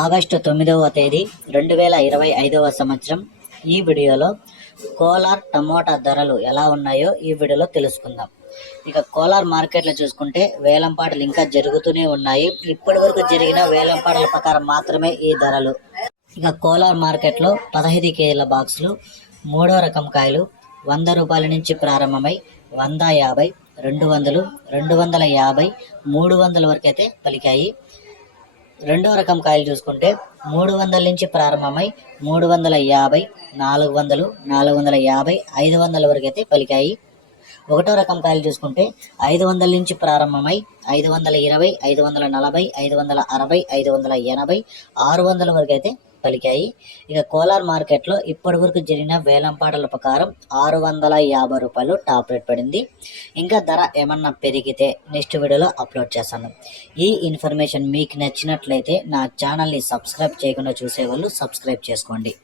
August తొమ్మిదవ తేదీ రెండు వేల ఇరవై ఐదవ సంవత్సరం. ఈ వీడియోలో కోలార్ టమోటా ధరలు ఎలా ఉన్నాయో ఈ వీడియోలో తెలుసుకుందాం. ఇక కోలార్ మార్కెట్లో చూసుకుంటే వేలంపాటలు ఇంకా జరుగుతూనే ఉన్నాయి. ఇప్పటి వరకు జరిగిన వేలంపాటల ప్రకారం మాత్రమే ఈ ధరలు. ఇక కోలార్ మార్కెట్లో పదహైదు కేజీల బాక్సులు మూడో రకం కాయలు వంద రూపాయల నుంచి ప్రారంభమై వంద యాభై రెండు వందలు రెండు వందల యాభై మూడు వందల వరకు అయితే పలికాయి. రెండో రకం కాయలు చూసుకుంటే మూడు వందల నుంచి ప్రారంభమై మూడు వందల యాభై నాలుగు వందలు నాలుగు వందల యాభై ఐదు వందల వరకు అయితే పలికాయి. ఒకటో రకం కాయలు చూసుకుంటే ఐదు వందల నుంచి ప్రారంభమై ఐదు వందల ఇరవై ఐదు వందల నలభై ఐదు వందల అరవై ఐదు వందల ఎనభై ఆరు వందల వరకు అయితే పలికాయి ఇక కోలార్ మార్కెట్లో ఇప్పటి వరకు జరిగిన వేలంపాటల ప్రకారం ఆరు వందల యాభై రూపాయలు టాప్ రేట్ పడింది. ఇంకా ధర ఏమన్నా పెరిగితే నెక్స్ట్ వీడియోలో అప్లోడ్ చేస్తాను. ఈ ఇన్ఫర్మేషన్ మీకు నచ్చినట్లయితే నా ఛానల్ని సబ్స్క్రైబ్ చేయకుండా చూసేవాళ్ళు సబ్స్క్రైబ్ చేసుకోండి.